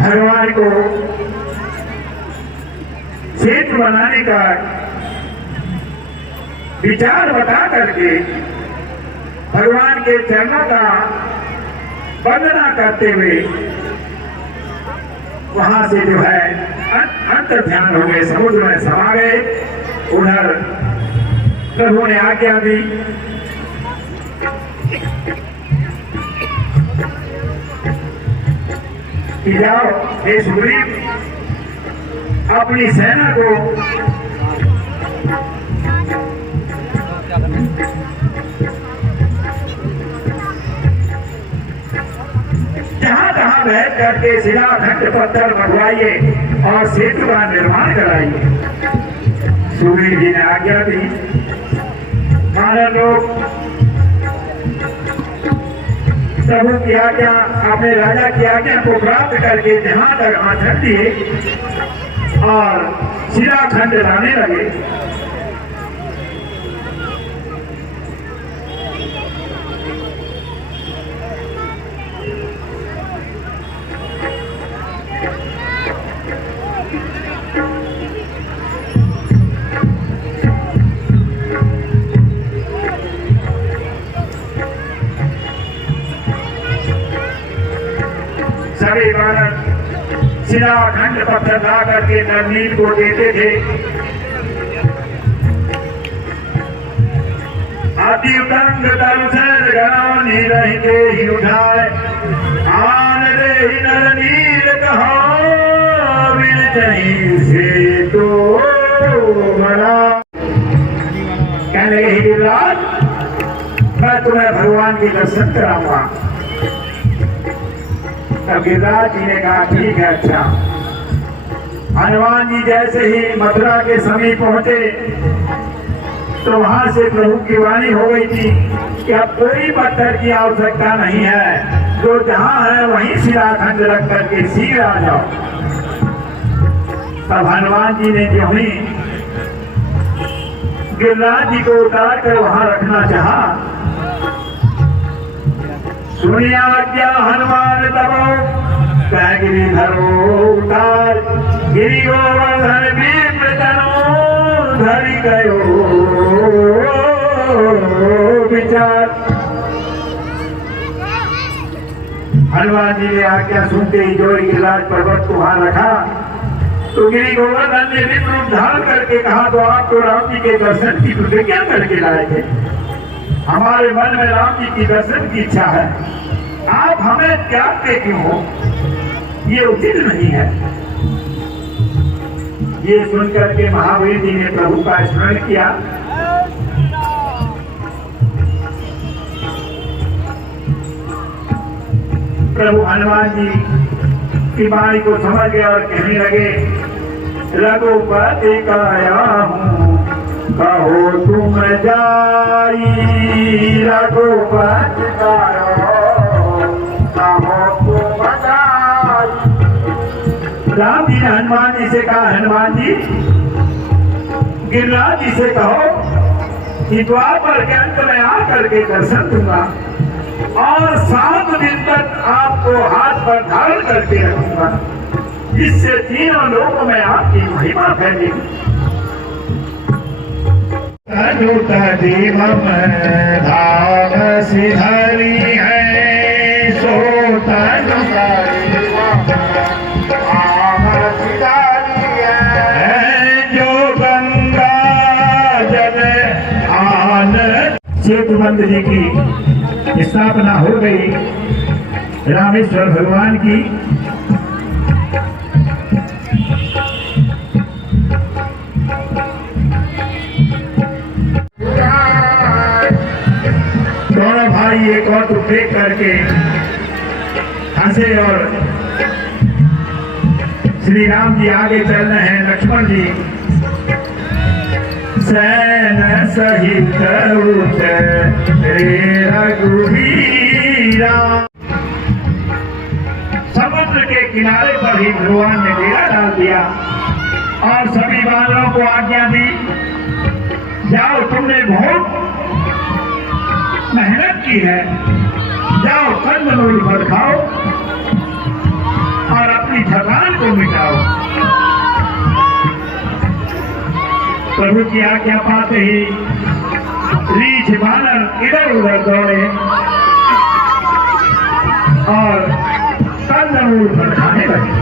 भगवान को क्षेत्र बनाने का विचार बता करके भगवान के चरणों का वंदना करते हुए वहां से जो है अंतर ध्यान हो गए, समुद्र में समा गए। उधर प्रभु ने आज्ञा दी कि जाओ हे सुग्रीव, अपनी सेना को जहां तहां बैठ करके शिलाखंड पत्थर मंगवाइए और सेतु का निर्माण कराइए। सुग्रीव जी ने आज्ञा दी। महाराज लोग प्रभु की आज्ञा, अपने राजा की आज्ञा को प्राप्त करके जहां तक आचरण दिए और शिलाखंड लाने लगे। सभी बालक शिलाखंड पत्थर ला करके नवनीत को देते थे। अति उदंग दर्शन गणानी रहते ही उठाए, आन रे ही नर नीर कहो मिल चाहिए से तो बड़ा। कहने लगे हे गिरिराज, मैं तुम्हें भगवान की दर्शन कराऊंगा। तब गिरिराज जी ने कहा ठीक है, अच्छा। हनुमान जी जैसे ही मथुरा के समीप पहुंचे तो वहां से प्रभु की वाणी हो गई थी कि अब कोई पत्थर की आवश्यकता नहीं है, जो जहां है वहीं शिलाखंड रख करके शीघ्र आ जाओ। तब हनुमान जी ने जो ही गिरिराज जी को उतार कर वहां रखना चाहा, सुनिया क्या हनुमान तबो कह गिरिधरो उतार, गिरि गोवर्धन विप्र तनो धरि गयो विचार। हनुमान जी ने आज्ञा सुनते ही जो गिरिराज पर्वत को वहां रखा तो गिरि गोवर्धन ने विप्र रूप धारण करके कहा, तो आप तो राम जी के दर्शन की प्रतिज्ञा करके लाए थे, हमारे मन में राम जी की दर्शन की इच्छा है, आप हमें त्यागते क्यों हो, ये उचित नहीं है। ये सुनकर के महावीर जी ने प्रभु का स्मरण किया। प्रभु हनुमान जी की वाणी को समझ गए और कहने लगे, रघुपति काया हूँ कहो तुम जाई, रघुपति काया कहो तुम जाई। राम जी ने हनुमान जी से कहा, हनुमान जी गिरिराज जी से कहो कि द्वापर के अंत में आकर के दर्शन दूंगा और 7 दिन तक आपको हाथ पर धारण करके रखूंगा, जिससे तीनों लोगों में आपकी महिमा फैलेगी। अनुत देव धाम सिधरी है सो तनु जो गंगा जल आन। सेतुबंध जी की स्थापना हो गई, रामेश्वर भगवान की। दोनों भाई एक और को देख करके हंसे और श्री राम जी आगे चल रहे हैं, लक्ष्मण जी सैन सहित रघुवीरा। समुद्र के किनारे पर ही भगवान ने डेरा डाल दिया और सभी बानरों को आज्ञा दी, जाओ तुमने बहुत मेहनत की है, जाओ कंदमूल फल खाओ और प्रभु की आज्ञा पाते ही रीछ बानर इधर उधर दौड़े और कंदमूल पर खाने लगे।